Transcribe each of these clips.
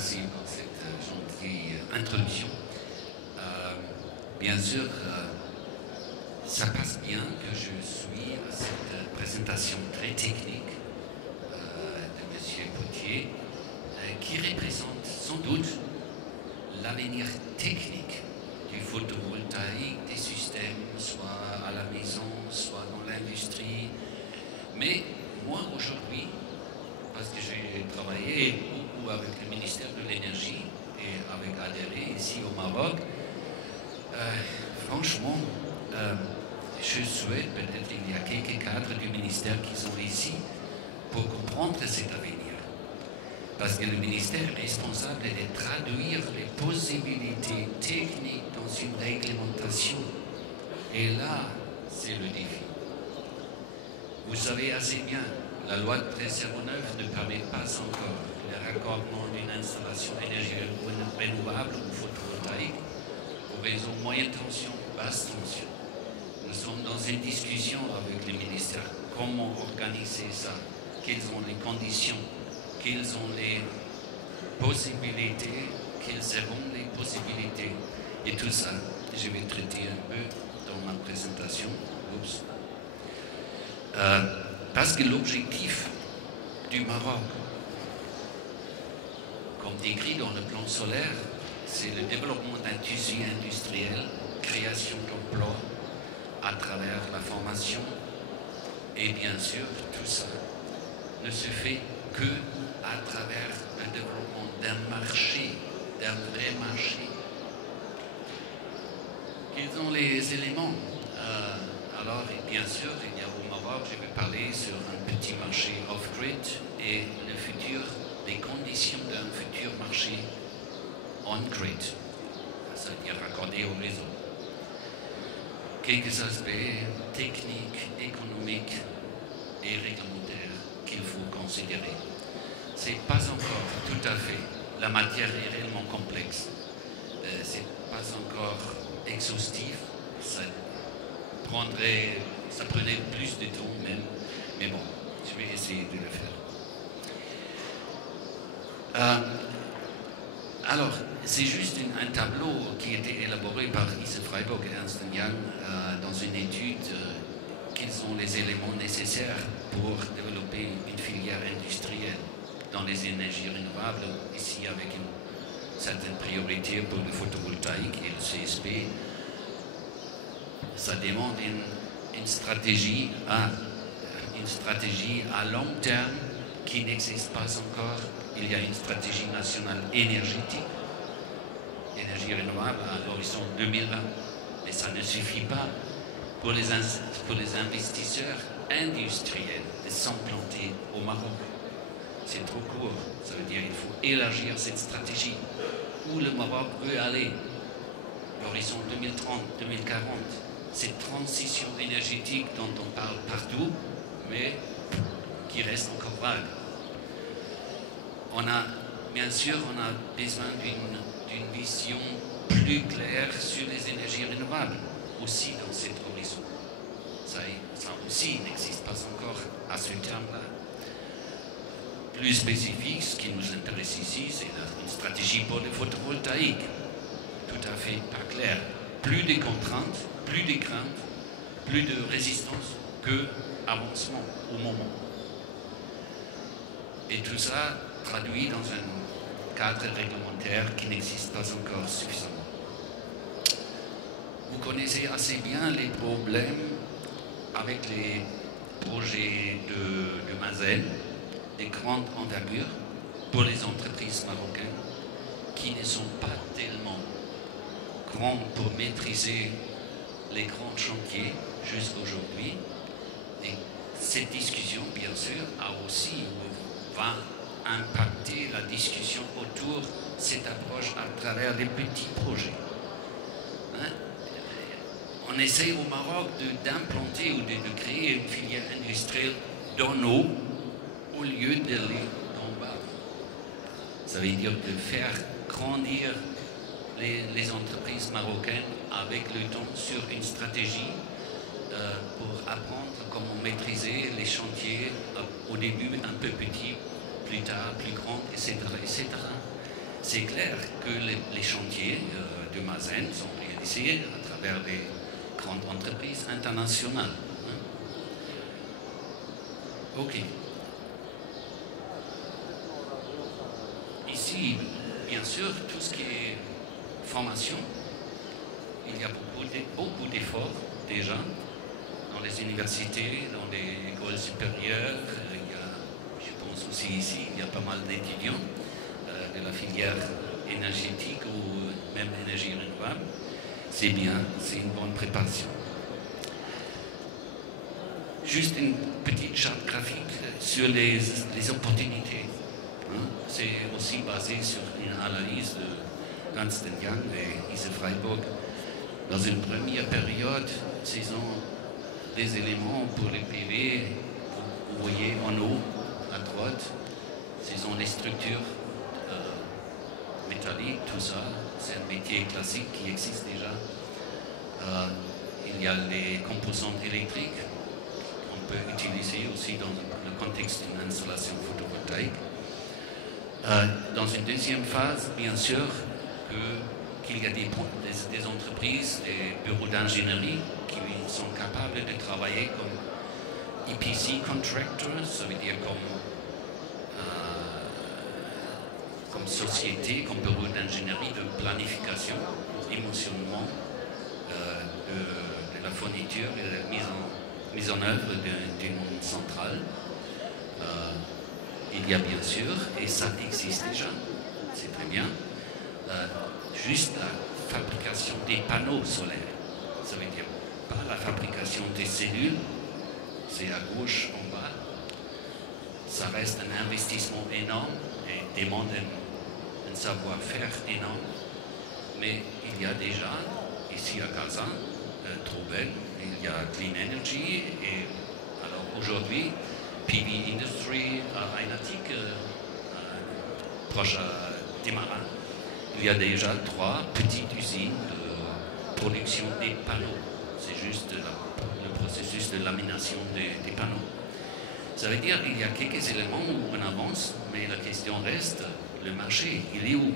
passé par cette gentille introduction. Bien sûr, ça passe bien que je suis à cette présentation très technique de M. Potier, qui représente sans doute l'avenir technique du photovoltaïque, des systèmes, soit à la maison, soit dans l'industrie. Mais moi, aujourd'hui, parce que j'ai travaillé beaucoup avec le ministère de l'Énergie et avec ADERE ici au Maroc, franchement, je souhaite, peut-être il y a quelques cadres du ministère qui sont ici pour comprendre cet avenir. Parce que le ministère est responsable de traduire les possibilités techniques dans une réglementation. Et là, c'est le défi. Vous savez assez bien, la loi de 1309 ne permet pas encore le raccordement d'une installation énergie renouvelable ou photovoltaïque au réseau moyenne tension, basse tension. Nous sommes dans une discussion avec le ministère. Comment organiser ça? Quelles sont les conditions? Quelles sont les possibilités? Quelles seront les possibilités? Et tout ça, je vais traiter un peu dans ma présentation. Oups. Parce que l'objectif du Maroc, comme décrit dans le plan solaire, c'est le développement d'un tissu industriel, création d'emplois à travers la formation. Et bien sûr, tout ça ne se fait que à travers le développement d'un marché, d'un vrai marché. Quels sont les éléments? Alors, bien sûr, il y a au Maroc, je vais parler sur un petit marché off-grid et le futur, les conditions d'un futur marché on-grid, c'est-à-dire raccordé au réseau. Quelques aspects techniques, économiques et réglementaires qu'il faut considérer. Ce n'est pas encore tout à fait, la matière est réellement complexe. Ce n'est pas encore exhaustif, ça prenait plus de temps même, mais bon, je vais essayer de le faire. Alors, c'est juste un tableau qui a été élaboré par ICE Freiburg et Ernst & Young dans une étude quels sont les éléments nécessaires pour développer une filière industrielle dans les énergies renouvelables, ici avec une certaine priorité pour le photovoltaïque et le CSP. Ça demande une stratégie à long terme qui n'existe pas encore. Il y a une stratégie nationale énergétique, énergie renouvelable à l'horizon 2020. Mais ça ne suffit pas pour les investisseurs industriels de s'implanter au Maroc. C'est trop court. Ça veut dire qu'il faut élargir cette stratégie. Où le Maroc veut aller, l'horizon 2030, 2040. Cette transition énergétique dont on parle partout, mais qui reste encore vague. Bien sûr, on a besoin d'une vision plus claire sur les énergies renouvelables, aussi dans cet horizon. Ça aussi n'existe pas encore à ce terme-là. Plus spécifique, ce qui nous intéresse ici, c'est une stratégie pour le photovoltaïque. Tout à fait pas clair. Plus de contraintes, plus de craintes, plus de résistance que avancement au moment. Et tout ça traduit dans un cadre réglementaire qui n'existe pas encore suffisamment. Vous connaissez assez bien les problèmes avec les projets de Mazel, des grandes envergures pour les entreprises marocaines qui ne sont pas tellement grandes pour maîtriser les grands chantiers jusqu'aujourd'hui. Et cette discussion, bien sûr, va impacter la discussion autour de cette approche à travers les petits projets. On essaie au Maroc d'implanter ou de créer une filière industrielle d'en haut au lieu d'aller d'en bas. Ça veut dire de faire grandir les entreprises marocaines avec le temps sur une stratégie pour apprendre comment maîtriser les chantiers au début un peu petits, plus tard plus grands, etc., etc. c'est clair que les chantiers de Mazen sont réalisés à travers des grandes entreprises internationales. Ok. Ici, bien sûr, tout ce qui est formation, il y a beaucoup d'efforts déjà dans les universités, dans les écoles supérieures. Je pense aussi ici, il y a pas mal d'étudiants de la filière énergétique ou même énergie renouvelable. C'est bien, c'est une bonne préparation. Juste une petite charte graphique sur les opportunités. C'est aussi basé sur une analyse de Ernst & Young et Ise Freiburg. Dans une première période, ce sont des éléments pour les PV. Vous voyez en haut, à droite, ce sont les structures métalliques, tout ça. C'est un métier classique qui existe déjà. Il y a les composantes électriques qu'on peut utiliser aussi dans le contexte d'une installation photovoltaïque. Dans une deuxième phase, bien sûr, qu'il y a des entreprises, des bureaux d'ingénierie qui sont capables de travailler comme EPC contractors, ça veut dire comme société, comme bureau d'ingénierie de planification, émotionnement de la fourniture et de la mise en œuvre d'une centrale. Il y a bien sûr, et ça existe déjà, c'est très bien, juste la fabrication des panneaux solaires. Ça veut dire pas la fabrication des cellules, c'est à gauche en bas. Ça reste un investissement énorme et demande un savoir-faire énorme. Mais il y a déjà, ici à Kazan, Trubel, il y a Clean Energy, et alors aujourd'hui, PV Industry à Einatic, proche à Témarin, il y a déjà 3 petites usines de production des panneaux. C'est juste le processus de lamination des panneaux. Ça veut dire qu'il y a quelques éléments où on avance, mais la question reste, le marché, il est où?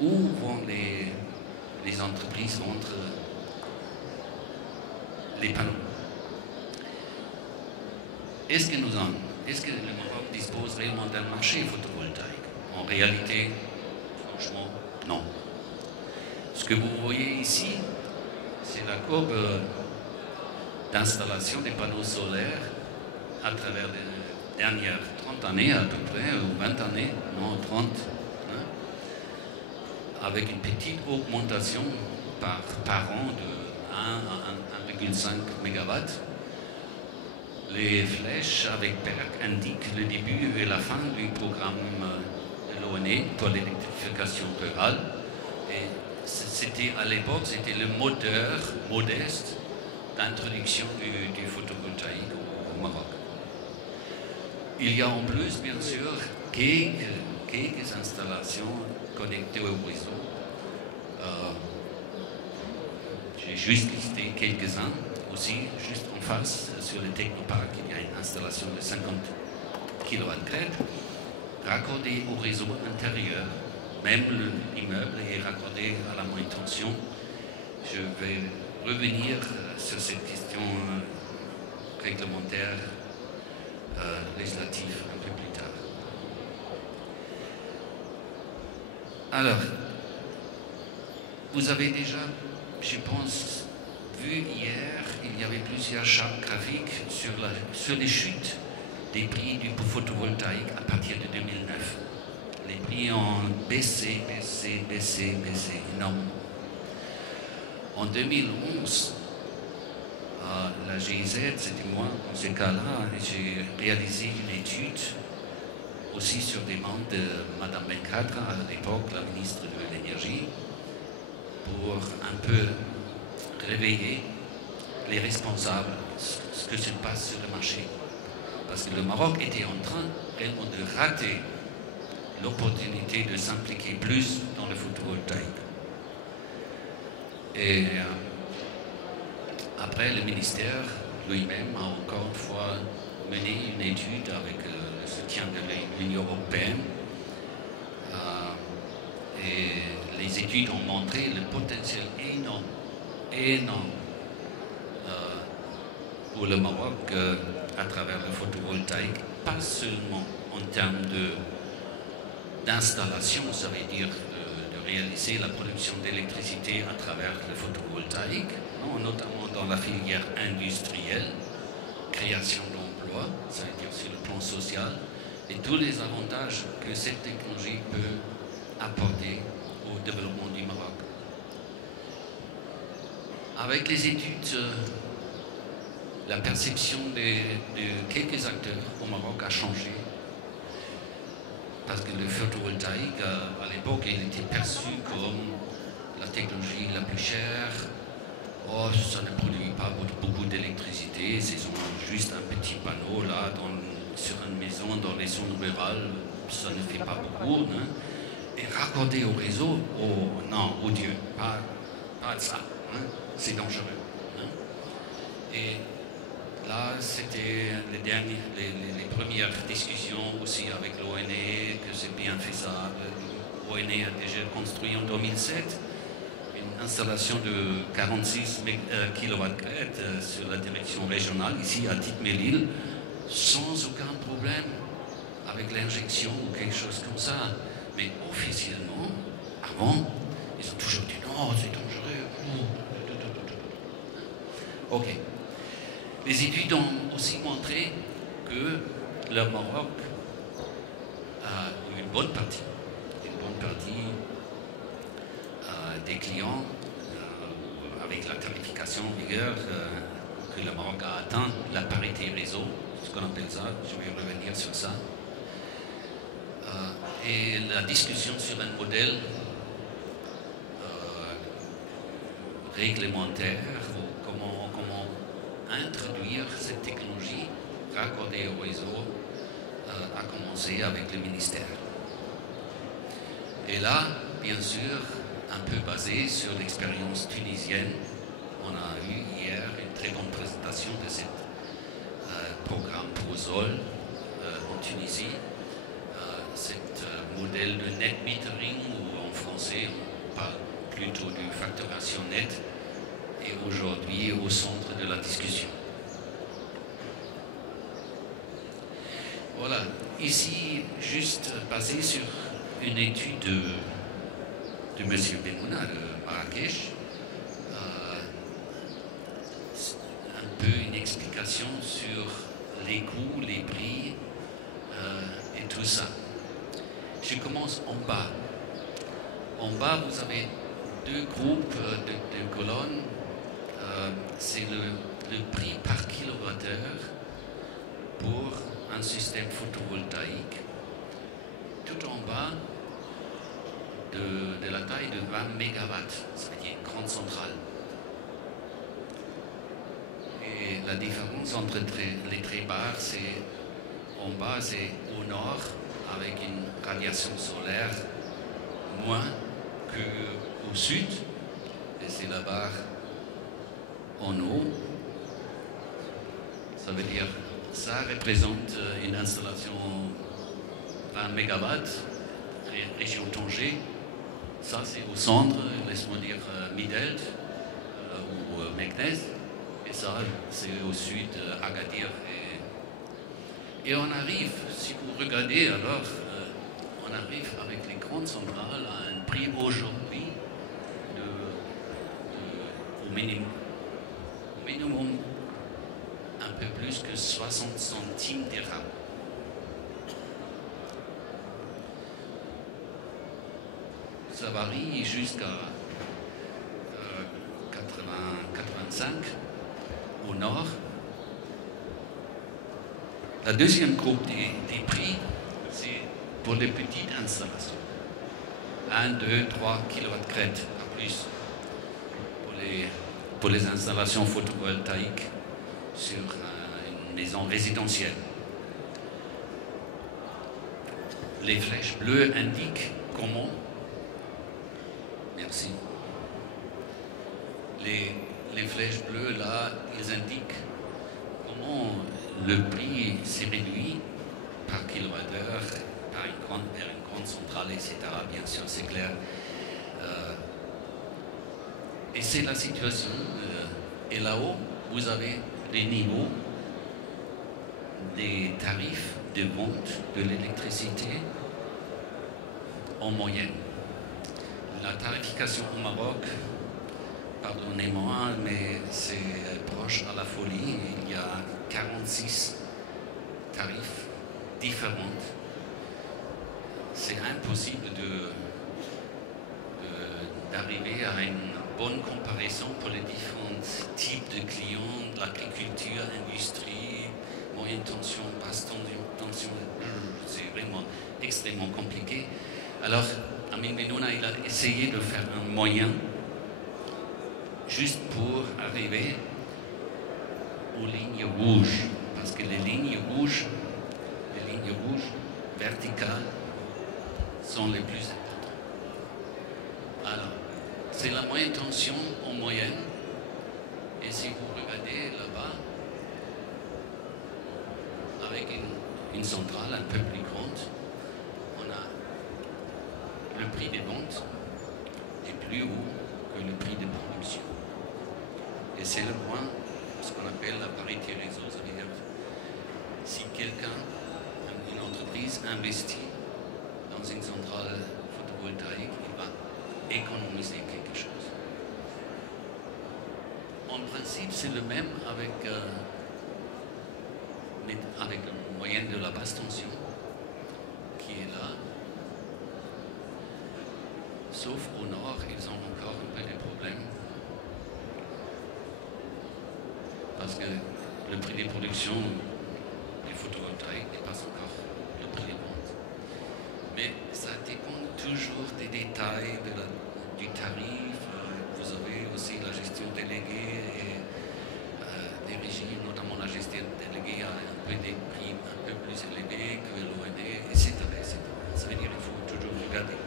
Où vont les entreprises vendre les panneaux? Est-ce que le Maroc dispose réellement d'un marché photovoltaïque? En réalité, franchement, non. Ce que vous voyez ici, c'est la courbe d'installation des panneaux solaires à travers les dernières 30 années à peu près, ou 20 années, non 30, avec une petite augmentation par an de 1 à 1,5 MW. Les flèches avec PERC indiquent le début et la fin du programme de l'ONE pour l'électrification rurale. Et c'était à l'époque, c'était le moteur modeste d'introduction du photovoltaïque au Maroc. Il y a en plus, bien sûr, quelques installations connectées au réseau. J'ai juste listé quelques-uns. Aussi, juste en face, sur le Technopark, il y a une installation de 50 kW raccordée au réseau intérieur. Même l'immeuble est raccordé à la moyenne tension. Je vais revenir sur cette question réglementaire législative un peu plus tard. Alors, vous avez déjà, je pense, vu hier, il y avait plusieurs chartes graphiques sur les chutes des prix du photovoltaïque à partir de 2009. Les prix ont baissé énormément. En 2011, la GIZ, c'était moi, dans ce cas-là, j'ai réalisé une étude aussi sur demande de Mme Benkadra, à l'époque la ministre de l'Énergie, pour un peu réveiller les responsables, ce que se passe sur le marché. Parce que le Maroc était en train réellement de rater l'opportunité de s'impliquer plus dans le photovoltaïque. Et après, le ministère lui-même a encore une fois mené une étude avec le soutien de l'Union européenne Et les études ont montré le potentiel énorme pour le Maroc à travers le photovoltaïque, pas seulement en termes d'installation, ça veut dire de réaliser la production d'électricité à travers le photovoltaïque, non, notamment dans la filière industrielle, création d'emplois, ça veut dire sur le plan social, et tous les avantages que cette technologie peut apporter au développement du Maroc. Avec les études, la perception de quelques acteurs au Maroc a changé. Parce que le photovoltaïque, à l'époque, il était perçu comme la technologie la plus chère. Oh, ça ne produit pas beaucoup d'électricité, c'est juste un petit panneau là sur une maison dans les zones rurales, ça ne fait pas beaucoup. Hein. Et raccordé au réseau, oh non, oh Dieu, pas de ça, hein. C'est dangereux. Hein. Et là, c'était les premières discussions aussi avec l'ONE, que c'est bien fait ça. L'ONE a déjà construit en 2007 une installation de 46 kW sur la direction régionale, ici à Tite-Mélisle, sans aucun problème avec l'injection ou quelque chose comme ça. Mais officiellement, avant, ils ont toujours dit non, c'est dangereux. Ok. Les études ont aussi montré que le Maroc a une bonne partie des clients avec la tarification en vigueur que le Maroc a atteint la parité réseau, ce qu'on appelle ça, je vais revenir sur ça. Et la discussion sur un modèle réglementaire, comment introduire cette technologie raccordée au réseau a commencé avec le ministère. Et là, bien sûr, un peu basé sur l'expérience tunisienne, on a eu hier une très bonne présentation de ce programme ProSol en Tunisie. Ce modèle de net metering, ou en français on parle plutôt de facturation nette, est aujourd'hui au centre de la discussion. Voilà, ici, juste basé sur une étude de M. Benmouna de Marrakech, un peu une explication sur les coûts, les prix et tout ça. Je commence en bas. En bas, vous avez deux groupes de colonnes. C'est le prix par kilowattheure pour un système photovoltaïque. Tout en bas, de la taille de 20 MW, ça veut dire une grande centrale. Et la différence entre les traits bars, c'est en bas, c'est au nord, avec une radiation solaire moins qu'au sud, et c'est la barre en haut. Ça veut dire, ça représente une installation 20 MW, région Tanger. Ça, c'est au centre, laisse-moi dire Midelt ou Meknès. Et ça, c'est au sud, Agadir. Et on arrive, si vous regardez alors, on arrive avec les grandes centrales à un prix aujourd'hui au minimum un peu plus que 60 centimes dirhams. Ça varie jusqu'à 85 au nord. La deuxième groupe des prix, c'est pour les petites installations. 1, 2, 3 kW à plus pour les installations photovoltaïques sur une maison résidentielle. Les flèches bleues indiquent comment. Merci. Les flèches bleues là, ils indiquent comment le prix s'est réduit par kilowattheure vers une grande centrale, etc. Bien sûr, c'est clair. Et c'est la situation. Et là-haut, vous avez les niveaux des tarifs de vente de l'électricité en moyenne. La tarification au Maroc, pardonnez-moi, mais c'est proche à la folie. Il y a 46 tarifs différents. C'est impossible d'arriver à une bonne comparaison pour les différents types de clients, l'agriculture, l'industrie, moyenne tension, basse tension. C'est vraiment extrêmement compliqué. Alors, Amin Bennouna, il a essayé de faire un moyen juste pour arriver aux lignes rouges. Parce que les lignes rouges verticales sont les plus importantes. Alors, c'est la moyenne tension en moyenne. Et si vous regardez là-bas, avec une centrale un peu plus grande, on a le prix des ventes est plus haut que le prix de production. Et c'est le point, ce qu'on appelle la parité réseau, ça veut dire si quelqu'un, une entreprise investit dans une centrale photovoltaïque, il va économiser quelque chose. En principe, c'est le même avec la moyenne de la basse tension qui est là. Sauf au nord, ils ont encore un peu des problèmes. Parce que le prix des productions des photovoltaïques dépasse encore le prix des ventes. Mais ça dépend toujours des détails du tarif. Vous avez aussi la gestion déléguée et des régimes, notamment la gestion déléguée a un peu des prix un peu plus élevés que l'ONE, etc., etc. Ça veut dire qu'il faut toujours regarder.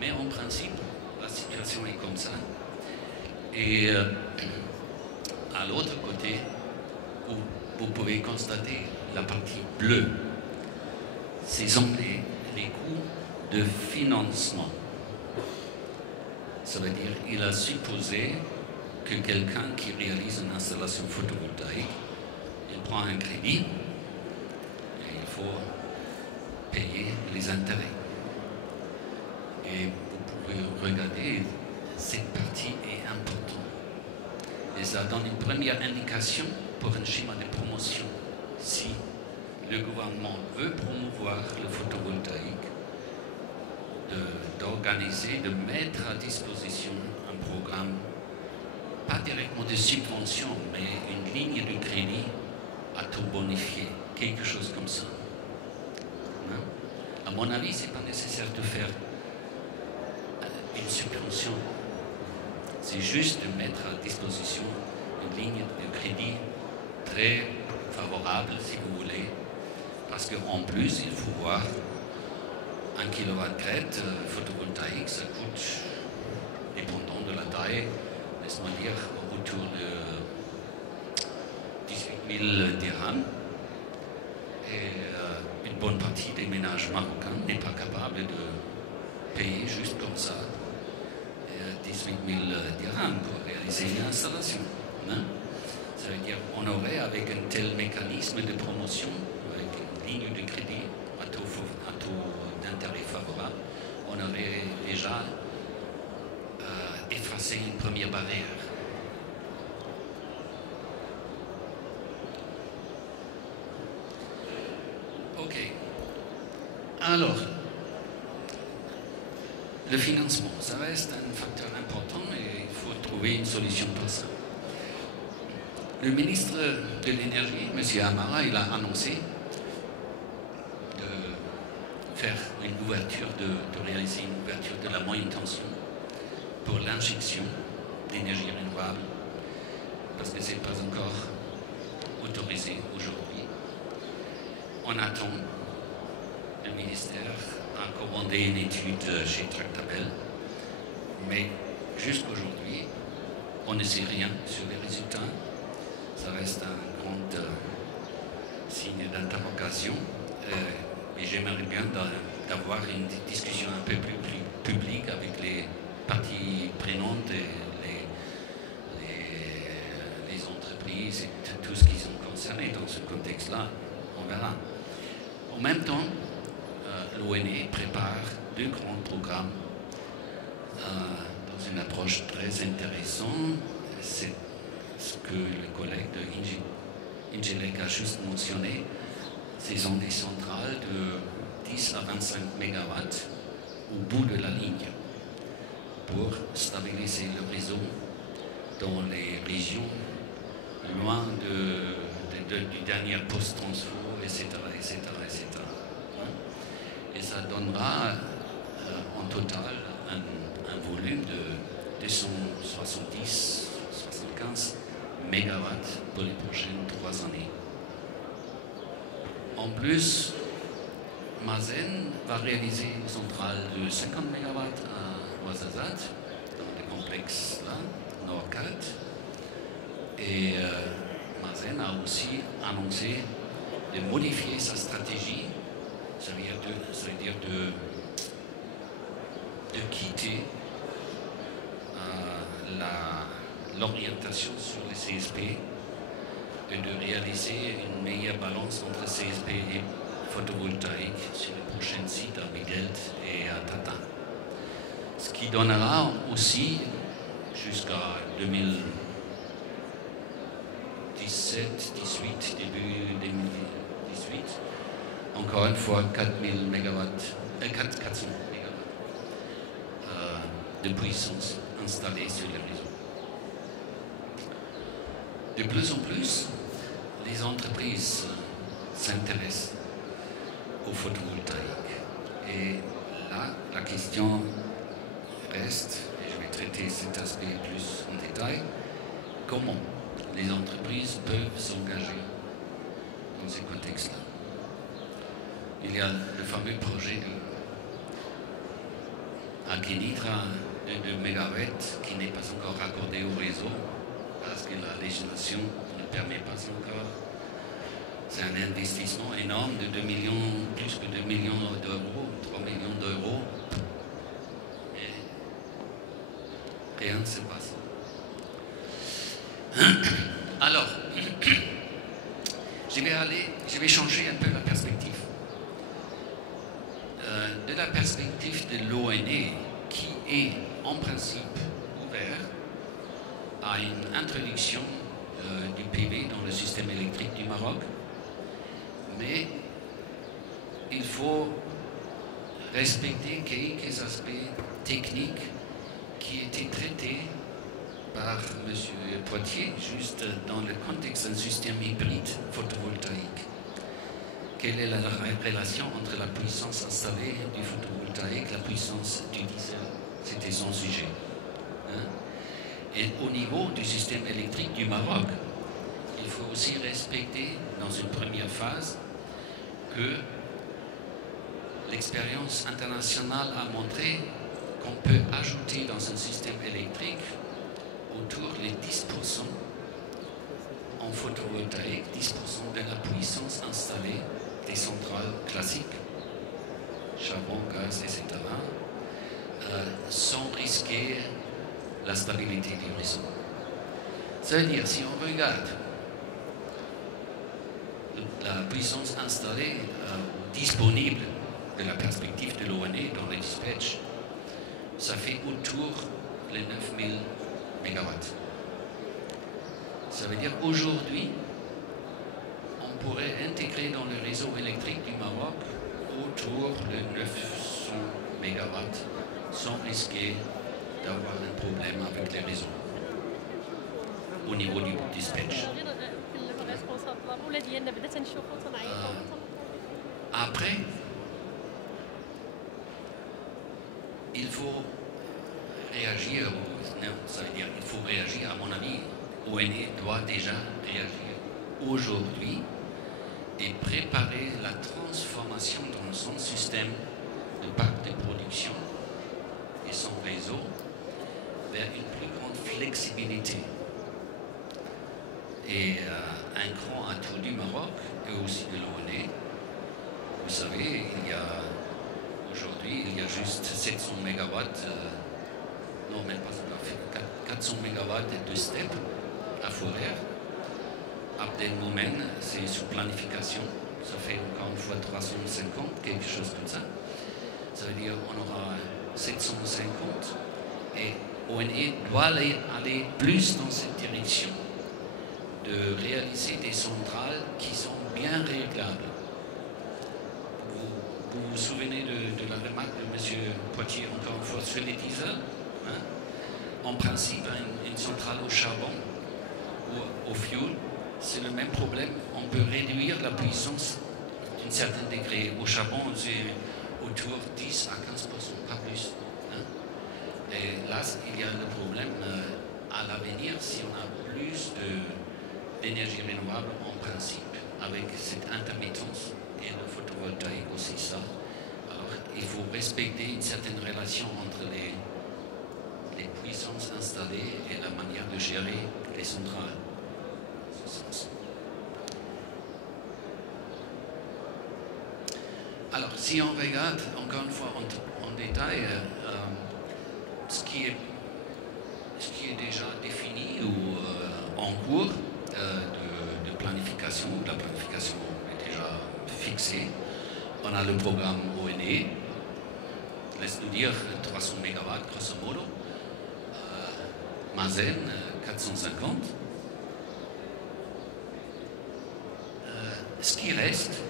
Mais en principe, la situation est comme ça. Et à l'autre côté, vous pouvez constater la partie bleue. Ce sont les coûts de financement. Ça veut dire qu'il a supposé que quelqu'un qui réalise une installation photovoltaïque, il prend un crédit et il faut payer les intérêts. Et vous pouvez regarder, cette partie est importante. Et ça donne une première indication pour un schéma de promotion. Si le gouvernement veut promouvoir le photovoltaïque, d'organiser, de mettre à disposition un programme, pas directement de subvention, mais une ligne de crédit à taux bonifié, quelque chose comme ça. Non? À mon avis, ce n'est pas nécessaire de faire une subvention. C'est juste de mettre à disposition une ligne de crédit très favorable, si vous voulez, parce qu'en plus, il faut voir 1 kW-crête photovoltaïque, ça coûte, dépendant de la taille, laisse-moi dire, autour de 18 000 dirhams. Et une bonne partie des ménages marocains n'est pas capable de payer juste comme ça 18 000 dirhams pour réaliser une installation. Hein? Ça veut dire qu'on aurait, avec un tel mécanisme de promotion, avec une ligne de crédit à taux d'intérêt favorable, on aurait déjà effacé une première barrière. Ok. Alors, le financement, ça reste un facteur important et il faut trouver une solution pour ça. Le ministre de l'Énergie, M. Amara, il a annoncé de faire une ouverture, de réaliser une ouverture de la moyenne tension pour l'injection d'énergie renouvelable, parce que ce n'est pas encore autorisé aujourd'hui. On attend, le ministère a commandé une étude chez Tractabel, mais jusqu'aujourd'hui, on ne sait rien sur les résultats. Ça reste un grand signe d'interrogation. mais j'aimerais bien d'avoir une discussion un peu plus publique avec les parties prenantes, les entreprises et tout ce qui sont concernés dans ce contexte-là. On verra. En même temps, l'ONE prépare 2 grands programmes dans une approche très intéressante. C'est ce que le collègue de Ingelec a juste mentionné. Ce sont des centrales de 10 à 25 mégawatts au bout de la ligne pour stabiliser le réseau dans les régions loin du dernier post-transfo, etc., etc., etc. Et ça donnera en total un volume de 270-75 mégawatts pour les prochaines 3 années. En plus, Mazen va réaliser une centrale de 50 mégawatts à Ouarzazate, dans le complexe là, Nord 4. Et Mazen a aussi annoncé de modifier sa stratégie, ça veut dire de quitter l'orientation sur les CSP et de réaliser une meilleure balance entre CSP et photovoltaïque sur les prochains sites à Bigelt et à Tata. Ce qui donnera aussi, jusqu'à 2017-18, début 2018, encore une fois 400 mégawatts de puissance installée sur les réseaux. De plus en plus, les entreprises s'intéressent au photovoltaïque. Et là, la question reste, et je vais traiter cet aspect plus en détail, comment les entreprises peuvent s'engager dans ce contexte-là. Il y a le fameux projet à Kenitra de 2 mégawatts qui n'est pas encore raccordé au réseau parce que la législation ne permet pas encore. C'est un investissement énorme de 2 millions, plus que 2 millions d'euros, 3 millions d'euros. Et rien ne se passe. Alors, je vais changer un peu la perspective. De la perspective de l'ONE, qui est en principe ouvert à une introduction du PV dans le système électrique du Maroc, mais il faut respecter quelques aspects techniques qui étaient traités par M. Poitier, juste dans le contexte d'un système hybride photovoltaïque. Quelle est la relation entre la puissance installée du photovoltaïque et la puissance du diesel? C'était son sujet. Et au niveau du système électrique du Maroc, il faut aussi respecter dans une première phase que l'expérience internationale a montré qu'on peut ajouter dans un système électrique autour de 10% en photovoltaïque, 10% de la puissance installée des centrales classiques, charbon, gaz, etc., sans risquer la stabilité du réseau. Ça veut dire, si on regarde la puissance installée disponible de la perspective de l'ONE dans les dispatchs, ça fait autour de 9000 mégawatts. Ça veut dire aujourd'hui, on pourrait intégrer dans le réseau électrique du Maroc autour de 900 mégawatts sans risquer d'avoir un problème avec les réseaux au niveau du dispatch. Après, il faut réagir, ça veut dire il faut réagir, à mon avis, l'ONE doit déjà réagir aujourd'hui et préparer la transformation dans son système de parc de production et son réseau vers une plus grande flexibilité. Et un grand atout du Maroc et aussi de l'ONE, Vous savez, aujourd'hui, il y a juste 700 mégawatts, non, même pas 400 mégawatts de STEP à Fourrière. Abdelmoumen, c'est sous planification. Ça fait encore une fois 350, quelque chose comme ça. Ça veut dire qu'on aura 750 et ONE doit aller plus dans cette direction de réaliser des centrales qui sont bien réglables. Vous vous souvenez de la remarque de M. Poitier encore une fois sur les diesels, hein? En principe, une centrale au charbon ou au fioul, c'est le même problème. On peut réduire la puissance d'un certain degré. Au charbon, c'est autour de 10 à 15%, pas plus. Hein? Et là, il y a le problème à l'avenir, si on a plus d'énergie renouvelable en principe, avec cette intermittence et le photovoltaïque aussi ça. Alors, il faut respecter une certaine relation entre les puissances installées et la manière de gérer les centrales. Alors, si on regarde encore une fois en détail ce qui est déjà défini ou en cours de planification, la planification est déjà fixée. On a le programme ONE, laisse-nous dire 300 MW grosso modo, Mazen 450. Ce qui reste,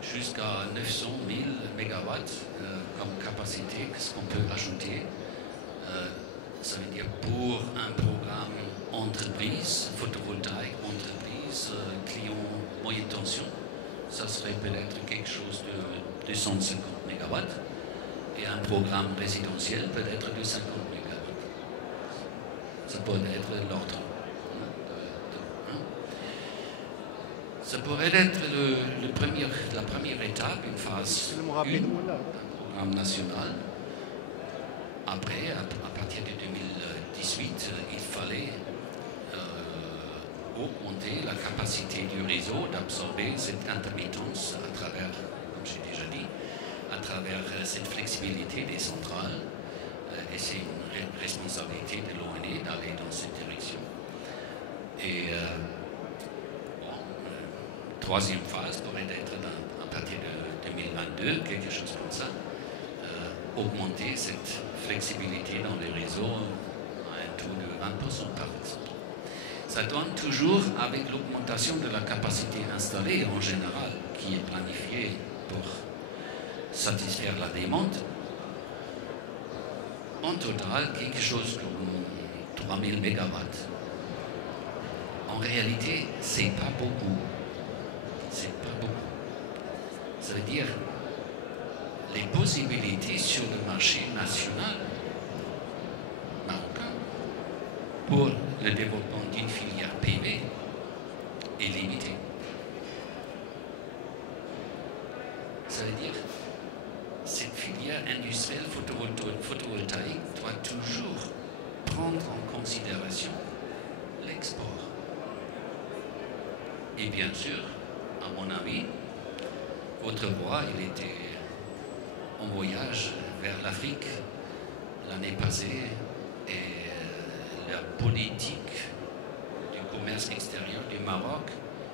jusqu'à 900 000 MW comme capacité, ce qu'on peut ajouter, ça veut dire pour un programme entreprise, photovoltaïque, entreprise, client moyenne tension, ça serait peut-être quelque chose de 250 MW, et un programme résidentiel peut-être de 50 MW. Ça pourrait être l'ordre. Ça pourrait être la première étape, une phase 1, un programme national. Après, à partir de 2018, il fallait augmenter la capacité du réseau d'absorber cette intermittence à travers, comme j'ai déjà dit, à travers cette flexibilité des centrales. Et c'est une responsabilité de l'ONE d'aller dans cette direction. Et troisième phase pourrait être à partir de 2022, quelque chose comme ça, augmenter cette flexibilité dans les réseaux à un taux de 20% par exemple. Ça donne toujours avec l'augmentation de la capacité installée en général, qui est planifiée pour satisfaire la demande, en total quelque chose comme 3000 MW. En réalité, c'est pas beaucoup. C'est pas beaucoup. Ça veut dire les possibilités sur le marché national marocain pour le développement d'une filière PV est limité. Ça veut dire cette filière industrielle photovoltaïque doit toujours prendre en considération l'export. Et bien sûr, à mon avis, votre roi, il était en voyage vers l'Afrique l'année passée et la politique du commerce extérieur du Maroc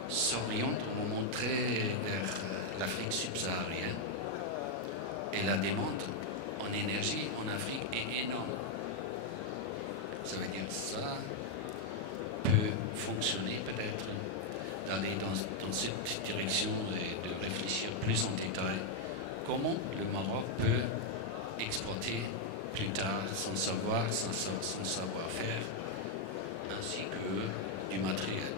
s'oriente au moment très vers l'Afrique subsaharienne et la demande en énergie en Afrique est énorme. Ça veut dire que ça peut fonctionner peut-être d'aller dans cette direction et de réfléchir plus en détail comment le Maroc peut exporter plus tard son savoir, son savoir-faire, ainsi que du matériel.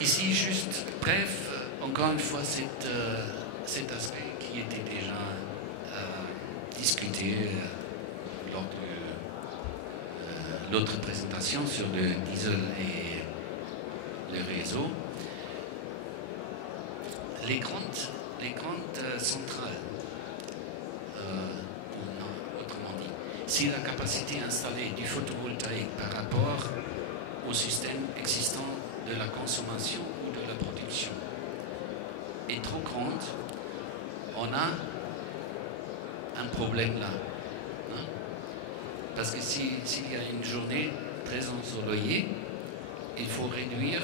Ici, juste bref, encore une fois, cet aspect qui était déjà discuté lors de l'autre présentation sur le diesel et le réseau. Les grandes centrales, autrement dit, si la capacité installée du photovoltaïque par rapport au système existant de la consommation ou de la production est trop grande, on a un problème là. Hein? Parce que s'il y a une journée très ensoleillée, il faut réduire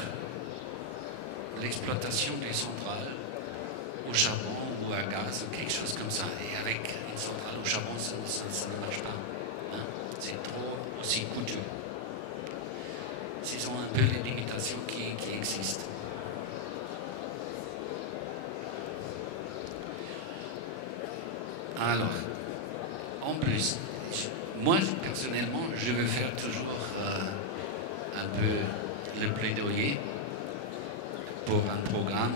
l'exploitation des centrales au charbon ou à gaz ou quelque chose comme ça. Et avec une centrale au charbon, ça ne marche pas. Hein? C'est trop aussi coûteux. Ce sont un peu les limitations qui existent. Alors, en plus, moi personnellement, je veux faire toujours un peu le plaidoyer pour un programme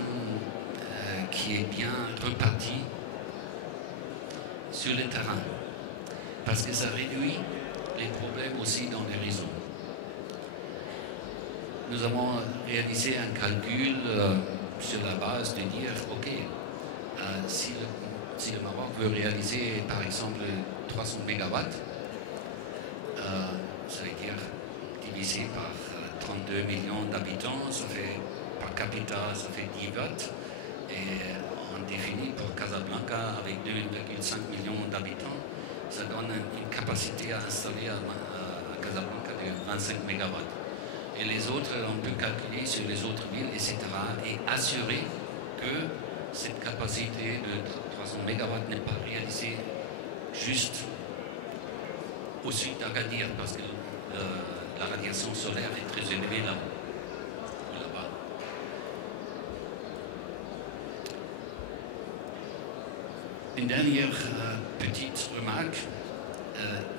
qui est bien reparti sur le terrain, parce que ça réduit les problèmes aussi dans les réseaux. Nous avons réalisé un calcul sur la base de dire, ok, si le Maroc veut réaliser par exemple 300 mégawatts, ça veut dire divisé par 32 millions d'habitants, ça fait par capita, ça fait 10 watts. Et on définit pour Casablanca avec 2,5 millions d'habitants, ça donne une capacité à installer à Casablanca de 25 mégawatts. Et les autres, on peut calculer sur les autres villes, etc. et assurer que cette capacité de 300 mégawatts n'est pas réalisée juste au sud d'Agadir, parce que la radiation solaire est très élevée là-bas. Une dernière petite remarque.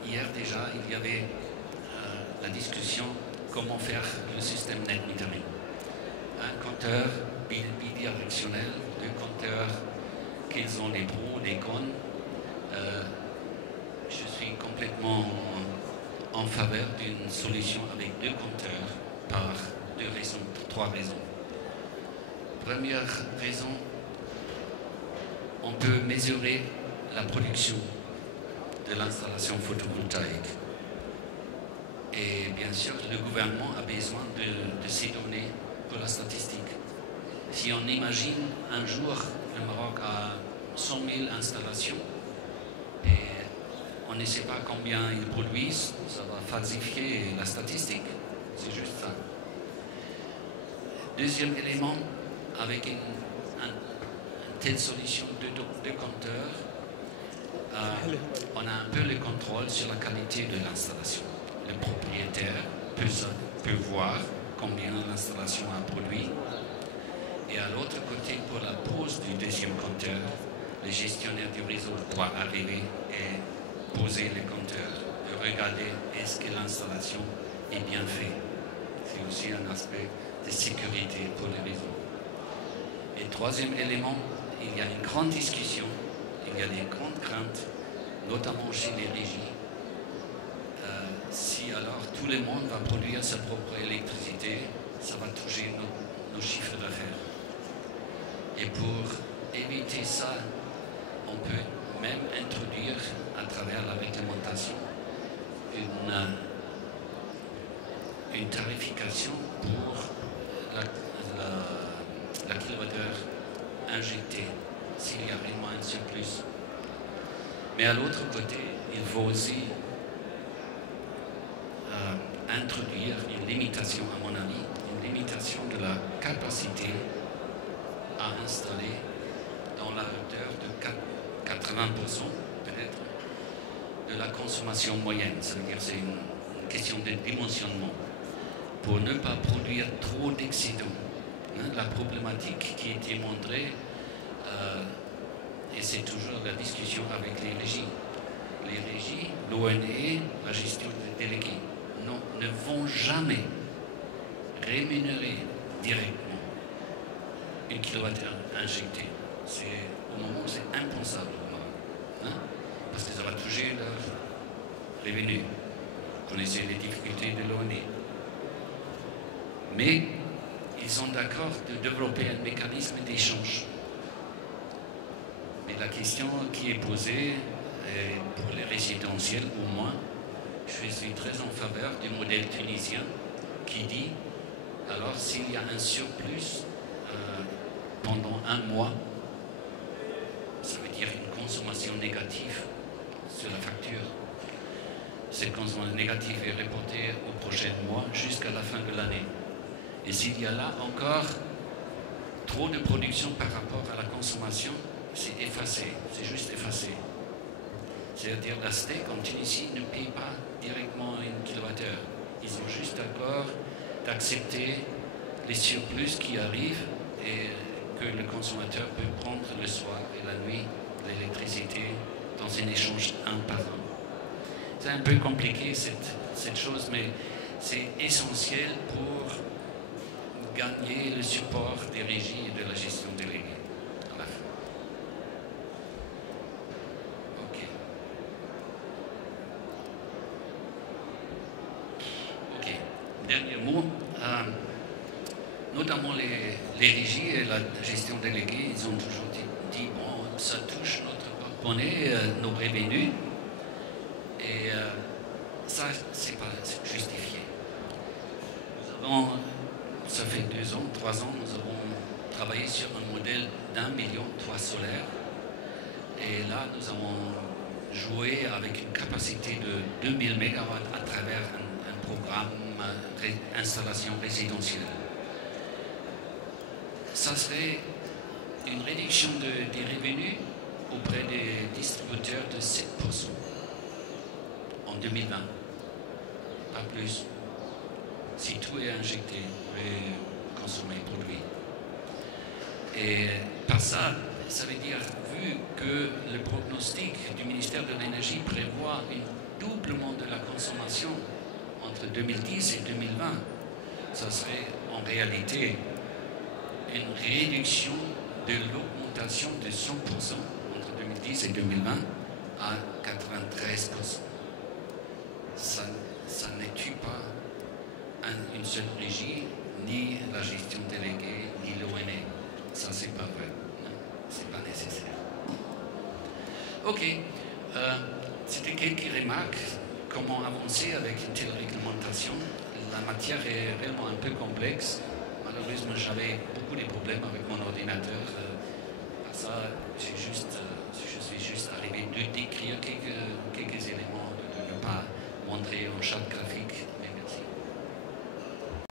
Hier déjà, il y avait la discussion comment faire le système net metering. Un compteur bidirectionnel, deux compteurs, quels ont les pros, les cons. Je suis complètement en faveur d'une solution avec deux compteurs par trois raisons. Première raison, on peut mesurer la production de l'installation photovoltaïque. Et bien sûr, le gouvernement a besoin de ces données pour la statistique. Si on imagine un jour le Maroc a 100 000 installations et on ne sait pas combien ils produisent, ça va falsifier la statistique. C'est juste ça. Deuxième élément, avec une telle solution de compteurs, on a un peu le contrôle sur la qualité de l'installation. Le propriétaire peut voir combien l'installation a produit. Et à l'autre côté, pour la pose du deuxième compteur, le gestionnaire du réseau doit arriver et poser le compteur, de regarder est-ce que l'installation est bien faite. C'est aussi un aspect de sécurité pour le réseau. Et troisième élément, il y a une grande discussion, il y a des grandes craintes, notamment chez les régies. Si alors tout le monde va produire sa propre électricité, ça va toucher nos chiffres d'affaires. Et pour éviter ça, on peut même introduire à travers la réglementation une tarification pour la kilowattheure injectée, s'il y a vraiment un surplus. Mais à l'autre côté, il faut aussi introduire une limitation, à mon avis, une limitation de la capacité à installer dans la hauteur de 80% peut-être de la consommation moyenne. Ça veut dire que c'est une question de dimensionnement pour ne pas produire trop d'excédents. La problématique qui a été montrée, et c'est toujours la discussion avec les régies. Les régies, l'ONE, la gestion des délégués, ne vont jamais rémunérer directement une kilowattheure injectée. Au moment où c'est impensable, parce que ça va toucher leurs revenus. Vous connaissez les difficultés de l'ONE. Mais ils sont d'accord de développer un mécanisme d'échange. Mais la question qui est posée, pour les résidentiels au moins, je suis très en faveur du modèle tunisien qui dit, alors s'il y a un surplus pendant un mois, ça veut dire une consommation négative sur la facture. Cette consommation négative est reportée au prochain mois jusqu'à la fin de l'année. Et s'il y a là encore trop de production par rapport à la consommation, c'est effacé, c'est juste effacé. C'est-à-dire la STEC en Tunisie ne paye pas directement une kilowattheure. Ils ont juste d'accord d'accepter les surplus qui arrivent et que le consommateur peut prendre le soir et la nuit l'électricité dans un échange un par un. C'est un peu compliqué cette chose, mais c'est essentiel pour gagner le support des régies et de la gestion déléguée à la fin. Ok. Dernier mot. Notamment les régies et la gestion déléguée, ils ont toujours dit bon, ça touche notre porte-monnaie, nos revenus, et ça, c'est pas justifié. Ça fait 2 ans, 3 ans, nous avons travaillé sur un modèle d'1 million de toits solaires, et là, nous avons joué avec une capacité de 2000 MW à travers un programme installation résidentielle. Ça serait une réduction des revenus auprès des distributeurs de 7% en 2020, pas plus, si tout est injecté et consommé, produit. Et par ça, ça veut dire, vu que le prognostic du ministère de l'Énergie prévoit un doublement de la consommation entre 2010 et 2020, ça serait en réalité une réduction de l'augmentation de 100% entre 2010 et 2020 à 93%. Ça ne tue pas une seule régie, ni la gestion déléguée, ni l'ONE. Ça, c'est pas vrai. C'est pas nécessaire. Ok. C'était quelques remarques. Comment avancer avec une telle réglementation? La matière est réellement un peu complexe. Malheureusement, j'avais beaucoup de problèmes avec mon ordinateur. Par ça, je suis juste arrivé de décrire quelques éléments, de ne pas montrer en chat graphique